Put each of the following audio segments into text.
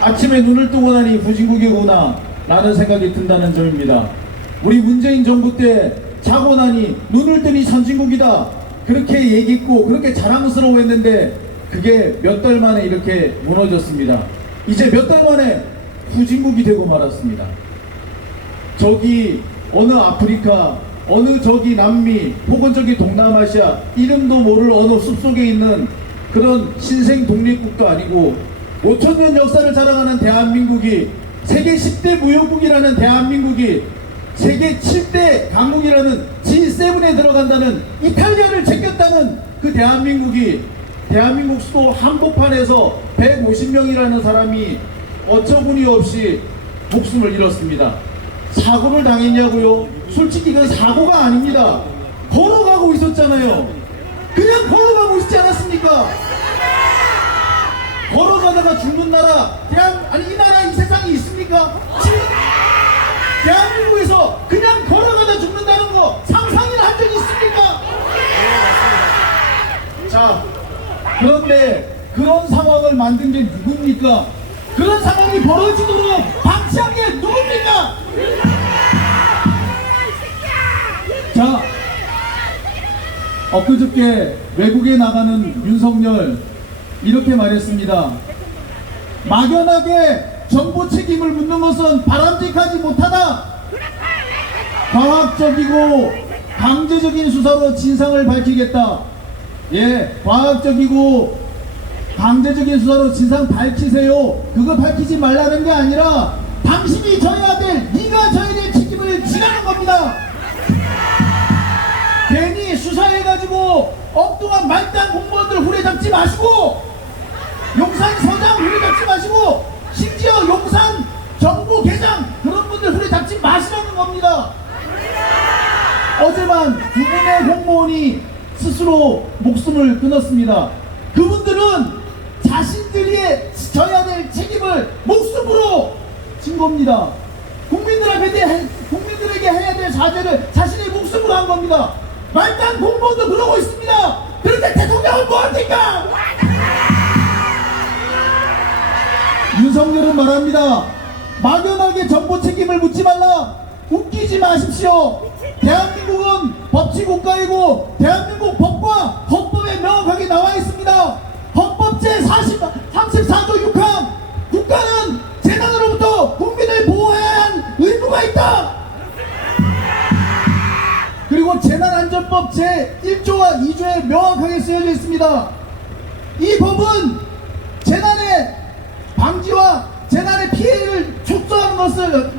아침에 눈을 뜨고 나니 후진국이구나 라는 생각이 든다는 점입니다. 우리 문재인 정부 때 자고 나니 눈을 뜨니 선진국이다 그렇게 얘기했고 그렇게 자랑스러워했는데 그게 몇 달 만에 이렇게 무너졌습니다. 이제 몇 달 만에 후진국이 되고 말았습니다. 저기 어느 아프리카, 어느 저기 남미, 혹은 저기 동남아시아 이름도 모를 어느 숲속에 있는 그런 신생 독립국도 아니고 5천년 역사를 자랑하는 대한민국이 세계 10대 무역국이라는 대한민국이 세계 7대 강국이라는 G7에 들어간다는 이탈리아를 제꼈다는 그 대한민국이 대한민국 수도 한복판에서 150명이라는 사람이 어처구니 없이 목숨을 잃었습니다. 사고를 당했냐고요? 솔직히 그건 사고가 아닙니다. 걸어가고 있었잖아요. 그냥 걸어가고 있지 않았습니까? 걸어가다가 죽는 나라, 아니 이 나라 이 세상에 있습니까? 대한민국에서 그냥 걸어가다 죽는다는 거 상상이나 한 적이 있습니까? 자, 그런데 그런 상황을 만든 게 누굽니까? 그런 상황이 벌어지도록 방치한 게 누굽니까? 자, 엊그저께 외국에 나가는 윤석열 이렇게 말했습니다. 막연하게 정부 책임을 묻는 것은 바람직하지 못하다. 과학적이고 강제적인 수사로 진상을 밝히겠다. 예, 과학적이고 강제적인 수사로 진상 밝히세요. 그거 밝히지 말라는 게 아니라 당신이 져야 될, 네가 져야 될 책임을 지라는 겁니다. 괜히 수사해가지고 엉뚱한 말단 공무원들 후려잡지 마시고, 용산 서장 후려잡지 마시고, 심지어 용산 정부 계장 그런 분들 후려잡지 마시라는 겁니다. 어제만 두 분의 공무원이 스스로 목숨을 끊었습니다. 그분들은 자신들이 져야 될 책임을 목숨으로 진 겁니다. 국민들에게 해야 될 사죄를 자신의 목숨으로 한 겁니다. 말단 공무원도 그러고 있습니다. 그런데 대통령은 뭐합니까? 윤석열은 말합니다. 막연하게 정부 책임을 묻지 말라. 웃기지 마십시오. 대한민국은 법치국가이고 대한민국 법과 헌법에 명확하게 나와 있습니다. 헌법 제34조 6항 국가는 재난으로부터 국민을 보호해야 할 의무가 있다. 그리고 재난안전법 제1조와 2조에 명확하게 쓰여져 있습니다. 이 법은 재난의 방지와 재난의 피해를 축소하는 것을,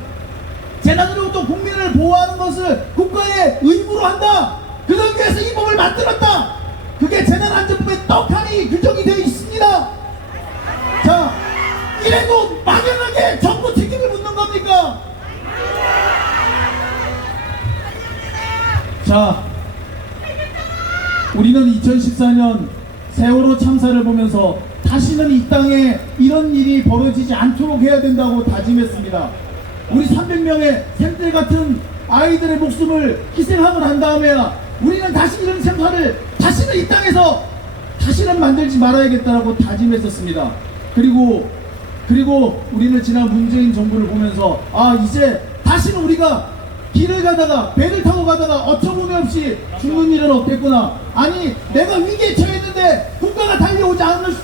재난으로부터 국민을 보호하는 것을 국가의 의무로 한다. 그러기 위해서 이 법을 만들었다. 그게 재난안전법에 떡하니 규정이 되어 있습니다. 자, 이래도 막연하게 정부 책임을 묻는 겁니까? 자, 우리는 2014년 세월호 참사를 보면서 다시는 이 땅에 이런 일이 벌어지지 않도록 해야 된다고 다짐했습니다. 우리 300명의 샘들 같은 아이들의 목숨을 희생하고 난 다음에야 우리는 다시 이런 생활을 다시는 이 땅에서 다시는 만들지 말아야겠다라고 다짐했었습니다. 그리고 우리는 지난 문재인 정부를 보면서 이제 다시는 우리가 길을 가다가 배를 타고 가다가 어처구니 없이 죽는 일은 없겠구나. 아니 내가 위기에 처했는데 국가가 달려오지 않을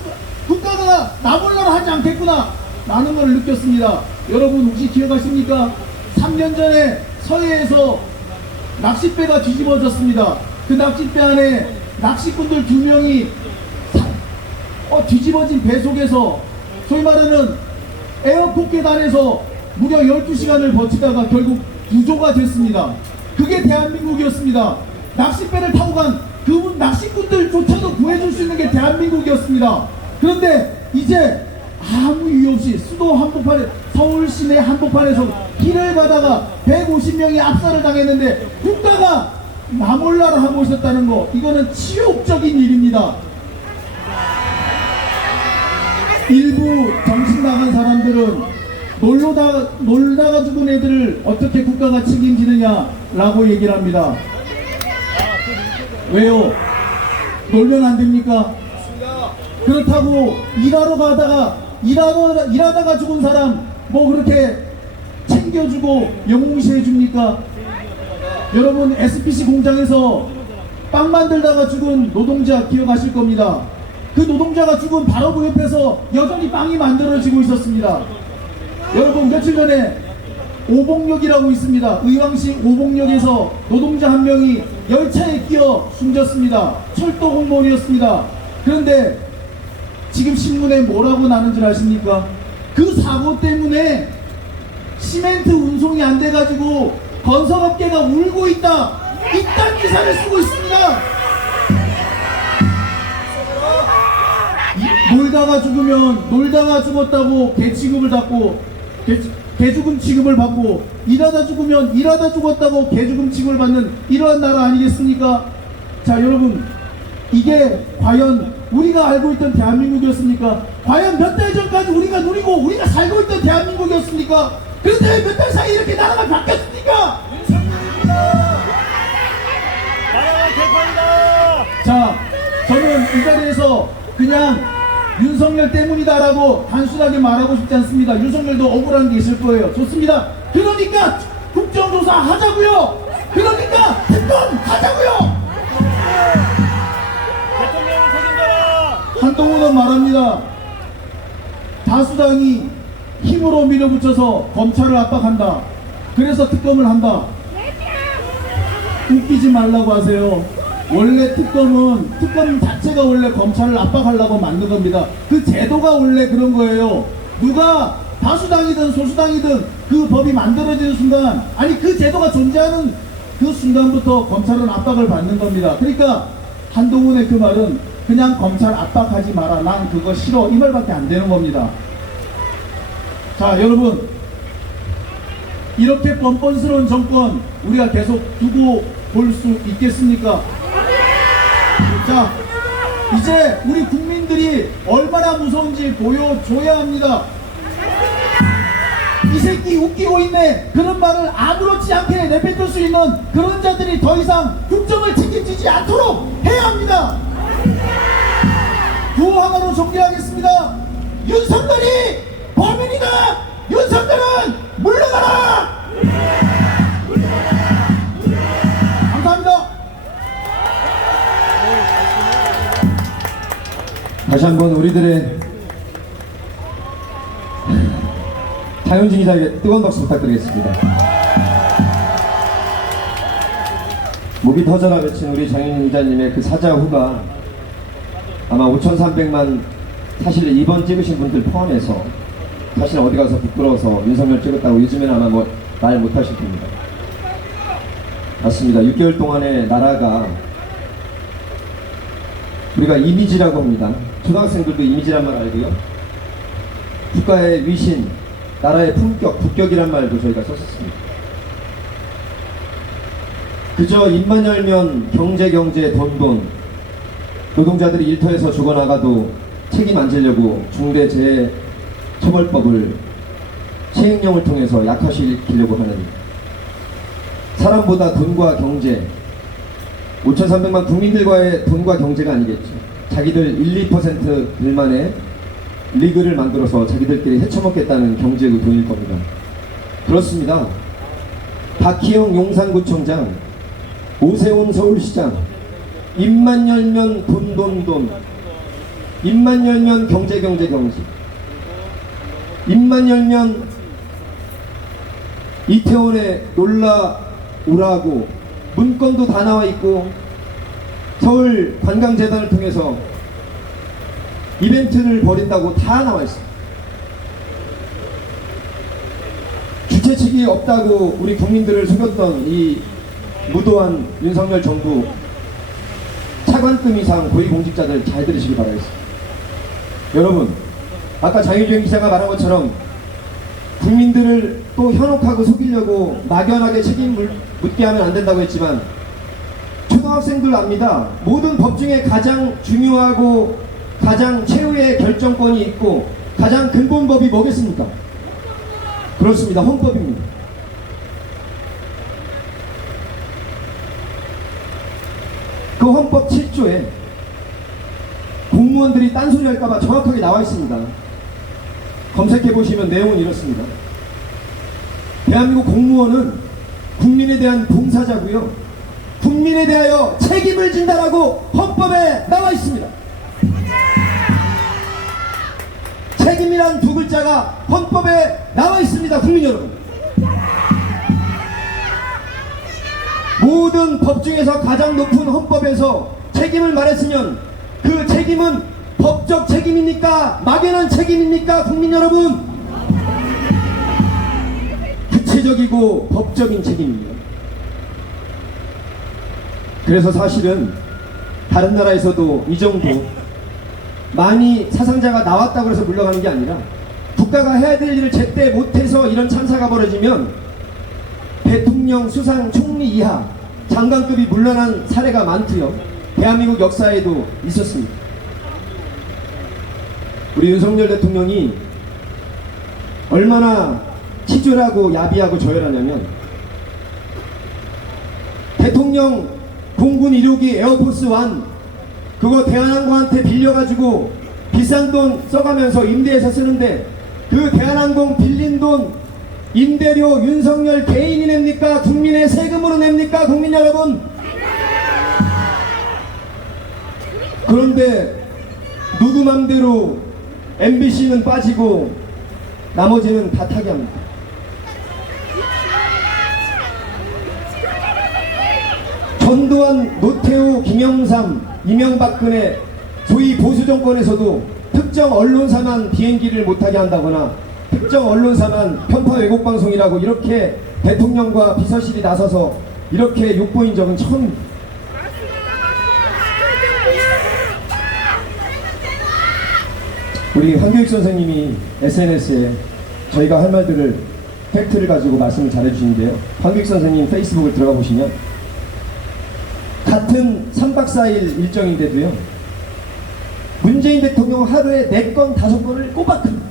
국가가 나몰라라 하지 않겠구나 라는 걸 느꼈습니다. 여러분 혹시 기억하십니까? 3년 전에 서해에서 낚싯배가 뒤집어졌습니다. 그 낚싯배 안에 낚시꾼들 2명이 뒤집어진 배 속에서 소위 말하는 에어포켓 안에서 무려 12시간을 버티다가 결국 구조가 됐습니다. 그게 대한민국이었습니다. 낚싯배를 타고 간 그분 낚시꾼들조차도 구해줄 수 있는 게 대한민국이었습니다. 그런데 이제 아무 이유 없이 수도 한복판에, 서울 시내 한복판에서 길을 가다가 150명이 압살을 당했는데 국가가 나몰라라 하고 있었다는 거, 이거는 치욕적인 일입니다. 일부 정신 나간 사람들은 놀다가 죽은 애들을 어떻게 국가가 책임지느냐 라고 얘기를 합니다. 왜요? 놀면 안 됩니까? 그렇다고 일하러 가다가 일하다가 죽은 사람 뭐 그렇게 챙겨주고 영웅시해 줍니까? 여러분 SPC 공장에서 빵 만들다가 죽은 노동자 기억하실 겁니다. 그 노동자가 죽은 바로 그 옆에서 여전히 빵이 만들어지고 있었습니다. 여러분 며칠 전에 오봉역이라고 있습니다. 의왕시 오봉역에서 노동자 한 명이 열차에 끼어 숨졌습니다. 철도 공무원이었습니다. 그런데 지금 신문에 뭐라고 나는 줄 아십니까? 그 사고 때문에 시멘트 운송이 안 돼가지고 건설업계가 울고 있다. 이딴 기사를 쓰고 있습니다. 놀다가 죽었다고 개취급을 받고 개죽음 취급을 받고 일하다 죽으면 일하다 죽었다고 개죽음 취급을 받는 이러한 나라 아니겠습니까? 자 여러분 이게 과연 우리가 알고 있던 대한민국이었습니까? 과연 몇 달 전까지 우리가 누리고 우리가 살고 있던 대한민국이었습니까? 그런데 몇 달 사이에 이렇게 나라가 바뀌었습니까? 나라가 개판이다. 자 저는 이 자리에서 그냥 윤석열 때문이다라고 단순하게 말하고 싶지 않습니다. 윤석열도 억울한 게 있을 거예요. 좋습니다. 그러니까 국정조사 하자고요. 그러니까 특검 하자고요. 대통령을 책임져라. 한동훈은 말합니다. 다수당이 힘으로 밀어붙여서 검찰을 압박한다. 그래서 특검을 한다. 웃기지 말라고 하세요. 원래 특검 자체가 원래 검찰을 압박하려고 만든 겁니다. 그 제도가 원래 그런 거예요. 누가 다수당이든 소수당이든 그 법이 만들어지는 순간, 아니 그 제도가 존재하는 그 순간부터 검찰은 압박을 받는 겁니다. 그러니까 한동훈의 그 말은 그냥 검찰 압박하지 마라, 난 그거 싫어, 이 말밖에 안 되는 겁니다. 자 여러분, 이렇게 뻔뻔스러운 정권 우리가 계속 두고 볼 수 있겠습니까? 자 이제 우리 국민들이 얼마나 무서운지 보여줘야 합니다. 이 새끼 웃기고 있네, 그런 말을 아무렇지 않게 내뱉을 수 있는 그런 자들이 더 이상 국정을 책임지지 않도록 해야 합니다. 구호 하나로 정리하겠습니다. 윤석열이 범인이다. 윤석열은 물러가라. 감사합니다. 다시 한번 우리들의 타윤진 기자에게 뜨거운 박수 부탁드리겠습니다. 목이 터져라 외친 우리 장윤진 기자님의 그 사자후가 아마 5,300만 사실 2번 찍으신 분들 포함해서 사실 어디 가서 부끄러워서 윤석열 찍었다고 요즘에는 아마 뭐 말 못하실 겁니다. 맞습니다. 6개월 동안의 나라가 우리가 이미지라고 합니다. 초등학생들도 이미지란 말 알고요. 국가의 위신, 나라의 품격, 국격이란 말도 저희가 썼었습니다. 그저 입만 열면 경제, 돈, 노동자들이 일터에서 죽어나가도 책임 안 지려고 중대재해처벌법을 시행령을 통해서 약화시키려고 하는, 사람보다 돈과 경제, 5,300만 국민들과의 돈과 경제가 아니겠죠. 자기들 1, 2%들만의 리그를 만들어서 자기들끼리 헤쳐먹겠다는 경제의 돈일 겁니다. 그렇습니다. 박희영 용산구청장, 오세훈 서울시장, 입만 열면 돈, 입만 열면 경제, 입만 열면 이태원에 놀라 오라고 문건도 다 나와 있고 서울 관광재단을 통해서 이벤트를 벌인다고 다 나와 있습니다. 주최측이 없다고 우리 국민들을 속였던 이 무도한 윤석열 정부, 차관급 이상 고위공직자들 잘 들으시기 바라겠습니다. 여러분, 아까 장유정 기자가 말한 것처럼 국민들을 또 현혹하고 속이려고 막연하게 책임을 묻게 하면 안 된다고 했지만 초등학생들 압니다. 모든 법 중에 가장 중요하고 가장 최후의 결정권이 있고 가장 근본법이 뭐겠습니까? 그렇습니다. 헌법입니다. 그 헌법 7조에 공무원들이 딴소리 할까봐 정확하게 나와 있습니다. 검색해 보시면 내용은 이렇습니다. 대한민국 공무원은 국민에 대한 봉사자고요. 국민에 대하여 책임을 진다라고 헌법에 나와 있습니다. 책임이란 두 글자가 헌법에 나와 있습니다. 국민 여러분. 모든 법 중에서 가장 높은 헌법에서 책임을 말했으면 그 책임은 법적 책임입니까? 막연한 책임입니까? 국민 여러분. 구체적이고 법적인 책임입니다. 그래서 사실은 다른 나라에서도 이 정도 많이 사상자가 나왔다고 해서 물러가는 게 아니라 국가가 해야 될 일을 제때 못해서 이런 참사가 벌어지면 대통령, 수상, 총리 이하 장관급이 물러난 사례가 많고요. 대한민국 역사에도 있었습니다. 우리 윤석열 대통령이 얼마나 치졸하고 야비하고 저열하냐면 대통령 공군 1호기 에어포스 1 그거 대한항공한테 빌려가지고 비싼 돈 써가면서 임대해서 쓰는데 그 대한항공 빌린 돈 임대료 윤석열 개인이 냅니까? 국민의 세금으로 냅니까? 국민 여러분. 그런데 누구 맘대로 MBC는 빠지고 나머지는 다 타게 합니다. 전두환, 노태우, 김영삼, 이명박근혜 소위 보수 정권에서도 특정 언론사만 비행기를 못하게 한다거나 특정 언론사만 편파 왜곡 방송이라고 이렇게 대통령과 비서실이 나서서 이렇게 욕보인 적은 처음입니다. 우리 한교익 선생님이 SNS에 저희가 할 말들을 팩트를 가지고 말씀을 잘해주시는데요. 한교익 선생님 페이스북을 들어가 보시면 같은 3박 4일 일정인데도요, 문재인 대통령 하루에 4건, 5건을 꼬박합니다.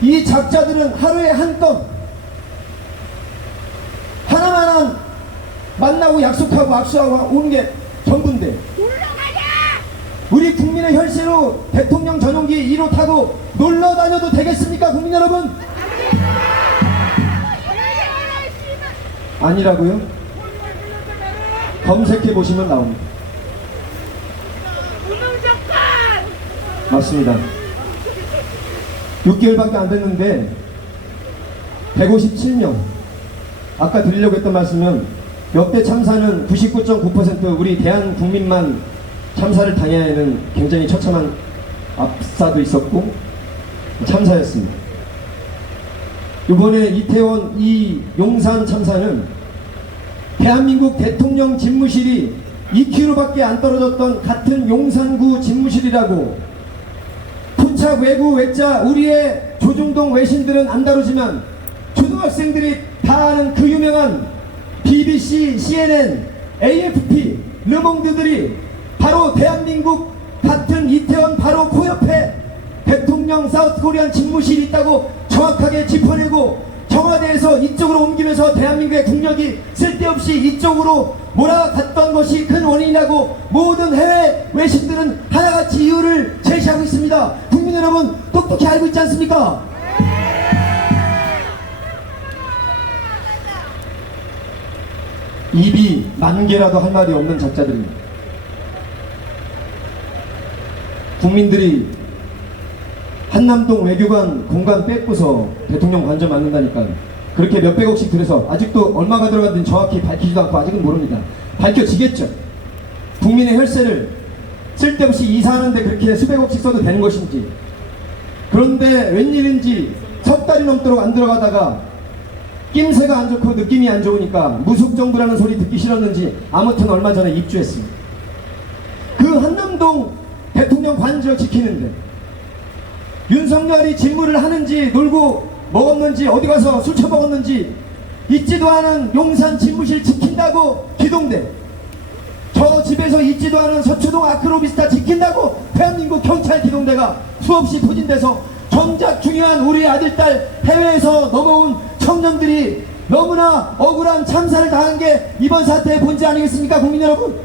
이 작자들은 하루에 한 건, 하나만 만나고 약속하고 악수하고 오는 게 전부인데, 우리 국민의 혈세로 대통령 전용기 1호 타고 놀러 다녀도 되겠습니까, 국민 여러분? 아니라고요? 검색해 보시면 나옵니다. 맞습니다. 6개월밖에 안 됐는데 157명. 아까 드리려고 했던 말씀은 역대 참사는 99.9% 우리 대한국민만 참사를 당해야 하는 굉장히 처참한 압사도 있었고 참사였습니다. 이번에 이태원 이 용산 참사는 대한민국 대통령 집무실이 2km밖에 안 떨어졌던 같은 용산구 집무실이라고 포착 외구 외자 우리의 조중동 외신들은 안 다루지만 초등학생들이 다 아는 그 유명한 BBC, CNN, AFP, 르몽드들이 바로 대한민국 같은 이태원 바로 코옆에 대통령 사우스코리안 집무실이 있다고 정확하게 짚어내고 청와대에서 이쪽으로 옮기면서 대한민국의 국력이 쓸데없이 이쪽으로 몰아갔던 것이 큰 원인이라고 모든 해외 외신들은 하나같이 이유를 제시하고 있습니다. 국민 여러분 똑똑히 알고 있지 않습니까? 입이 만 개라도 할 말이 없는 작자들입니다. 국민들이 한남동 외교관 공간 뺏고서 대통령 관저 만든다니까 그렇게 몇백억씩 들여서 아직도 얼마가 들어갔는지 정확히 밝히지도 않고 아직은 모릅니다. 밝혀지겠죠. 국민의 혈세를 쓸데없이 이사하는데 그렇게 수백억씩 써도 되는 것인지, 그런데 웬일인지 석 달이 넘도록 안 들어가다가 낌새가 안 좋고 느낌이 안 좋으니까 무속정부라는 소리 듣기 싫었는지 아무튼 얼마 전에 입주했습니다. 그 한남동 대통령 관저 지키는데 윤석열이 직무를 하는지 놀고 먹었는지 어디 가서 술 처먹었는지 있지도 않은 용산 집무실 지킨다고 기동대, 저 집에서 있지도 않은 서초동 아크로비스타 지킨다고 대한민국 경찰 기동대가 수없이 포진돼서 정작 중요한 우리 아들 딸 해외에서 넘어온 청년들이 너무나 억울한 참사를 당한 게 이번 사태의 본질 아니겠습니까, 국민 여러분?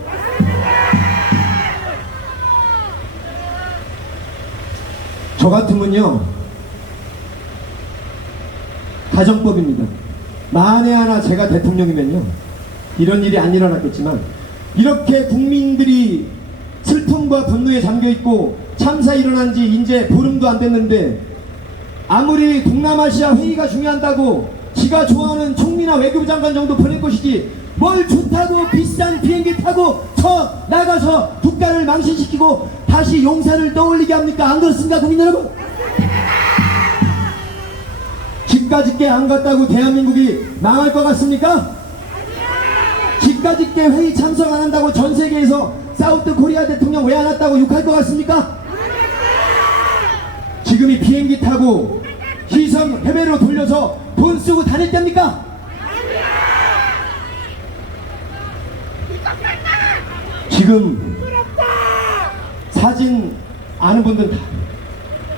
저 같으면요 가정법입니다. 만에 하나 제가 대통령이면요, 이런 일이 안 일어났겠지만 이렇게 국민들이 슬픔과 분노에 잠겨있고 참사 일어난 지 이제 보름도 안 됐는데 아무리 동남아시아 회의가 중요한다고 지가 좋아하는 총리나 외교부 장관 정도 보낼 것이지 뭘 좋다고 비싼 비행기 타고 나가서 국가를 망신시키고 다시 용산을 떠올리게 합니까? 안 그렇습니까, 국민 여러분? 집까짓게 안 갔다고 대한민국이 망할 것 같습니까? 집까짓게 회의 참석 안 한다고 전 세계에서 사우스 코리아 대통령 왜 안 왔다고 욕할 것 같습니까? 지금이 비행기 타고 시선 해외로 돌려서 돈 쓰고 다닐 때입니까? 지금 사진 아는 분들 다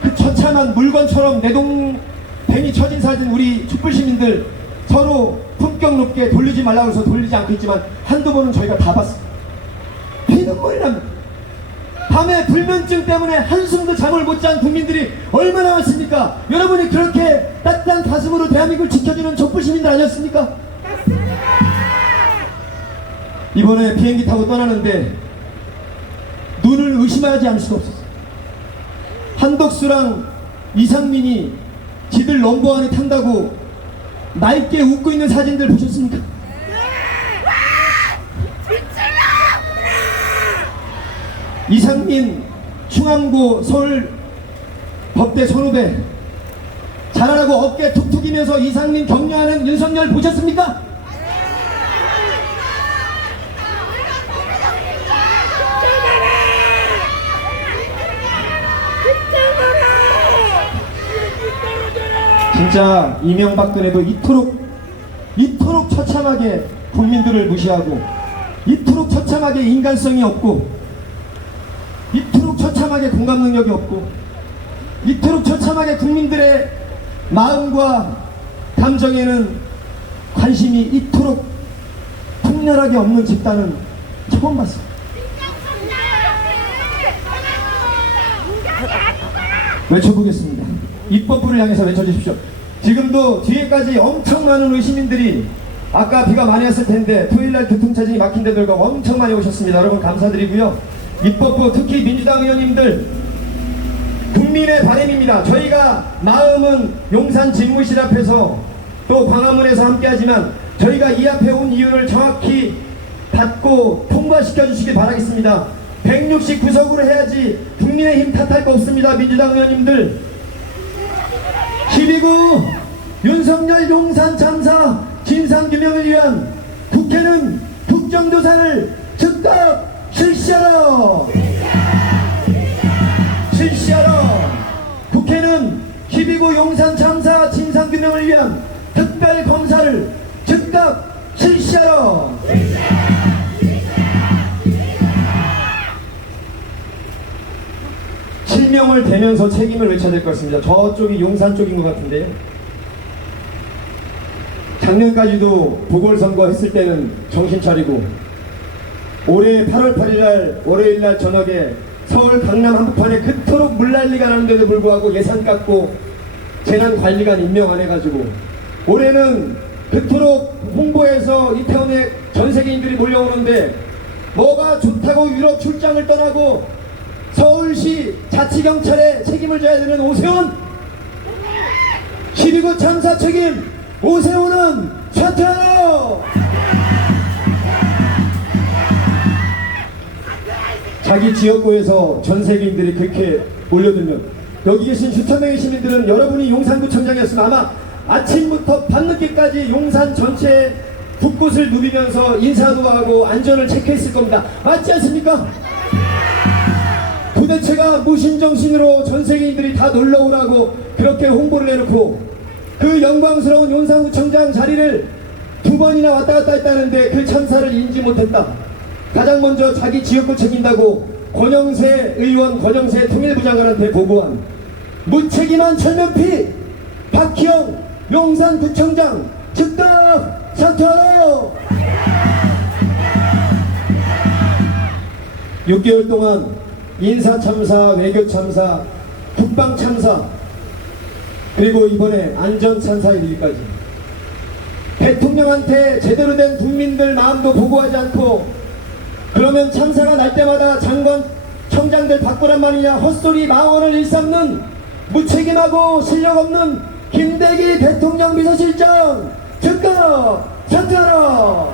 그 처참한 물건처럼 내동댕이 쳐진 사진 우리 촛불 시민들 서로 품격 높게 돌리지 말라고 해서 돌리지 않겠지만 한두 번은 저희가 다 봤습니다. 피눈물이 납니다. 밤에 불면증 때문에 한숨도 잠을 못 잔 국민들이 얼마나 많습니까? 여러분이 그렇게 따뜻한 가슴으로 대한민국을 지켜주는 촛불 시민들 아니었습니까? 이번에 비행기 타고 떠나는데 눈을 의심하지 않을 수가 없었어요. 한덕수랑 이상민이 지들 넘버원에 탄다고 맑게 웃고 있는 사진들 보셨습니까? 이상민 충암고 서울 법대 선후배 잘하라고 어깨 툭툭이면서 이상민 격려하는 윤석열 보셨습니까? 진짜 이명박근혜도 이토록 처참하게 국민들을 무시하고 이토록 처참하게 인간성이 없고 이토록 처참하게 공감 능력이 없고 이토록 처참하게 국민들의 마음과 감정에는 관심이 이토록 통렬하게 없는 집단은 처음 봤습니다. 외쳐보겠습니다. 입법부를 향해서 외쳐주십시오. 지금도 뒤에까지 엄청 많은 우리 시민들이 아까 비가 많이 왔을 텐데 토요일날 교통체증이 막힌 데들과 엄청 많이 오셨습니다. 여러분 감사드리고요. 입법부 특히 민주당 의원님들 국민의 바람입니다. 저희가 마음은 용산 집무실 앞에서 또 광화문에서 함께하지만 저희가 이 앞에 온 이유를 정확히 받고 통과시켜 주시길 바라겠습니다. 169석으로 해야지 국민의힘 탓할 거 없습니다. 민주당 의원님들 12구 윤석열 용산 참사 진상규명을 위한 국회는 국정조사를 즉각 실시하라! 실시하라! 국회는 12구 용산 참사 진상규명을 위한 특별검사를 즉각 실시하라! 실명을 대면서 책임을 외쳐야 될 것 같습니다. 저쪽이 용산 쪽인 것 같은데요. 작년까지도 보궐선거 했을 때는 정신 차리고 올해 8월 8일날 월요일날 저녁에 서울 강남 한복판에 그토록 물난리가 나는데도 불구하고 예산 깎고 재난관리관 임명 안 해가지고 올해는 그토록 홍보해서 이태원에 전세계인들이 몰려오는데 뭐가 좋다고 유럽 출장을 떠나고 서울시 자치경찰에 책임을 져야 되는 오세훈 12구 참사 책임 오세훈은 사퇴하라! 자기 지역구에서 전세계인들이 그렇게 몰려들면 여기 계신 수천 명의 시민들은 여러분이 용산구청장이었으면 아마 아침부터 밤늦게까지 용산 전체 곳곳을 누비면서 인사도 하고 안전을 체크했을 겁니다. 맞지 않습니까? 도대체가 무슨 정신으로 전세계인들이 다 놀러오라고 그렇게 홍보를 해놓고 그 영광스러운 용산구청장 자리를 2번이나 왔다 갔다 했다는데 그 참사를 인지 못했다. 가장 먼저 자기 지역구 책임다고 권영세 의원, 권영세 통일부 장관한테 보고한 무책임한 철면피 박희영 용산구청장 즉각 사퇴하라! 6개월 동안 인사참사, 외교참사, 국방참사 그리고 이번에 안전참사에 이르기까지 대통령한테 제대로 된 국민들 마음도 보고하지 않고 그러면 참사가 날 때마다 장관 청장들 바꾸란 말이냐 헛소리 망언을 일삼는 무책임하고 실력 없는 김대기 대통령 비서실장 즉각 사퇴하라.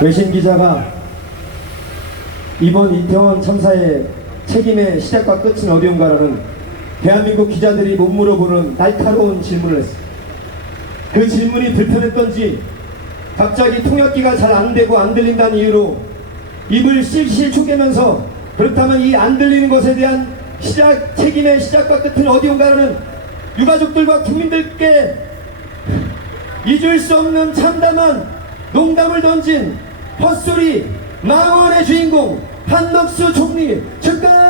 외신 기자가 이번 이태원 참사의 책임의 시작과 끝은 어디온가라는 대한민국 기자들이 못 물어보는 날카로운 질문을 했습니다. 그 질문이 불편했던지 갑자기 통역기가 잘 안되고 안 들린다는 이유로 입을 실실 쪼개면서 그렇다면 이 안 들리는 것에 대한 책임의 시작과 끝은 어디온가라는 유가족들과 국민들께 잊을 수 없는 참담한 농담을 던진 헛소리 망언의 주인공 한덕수 총리 즉각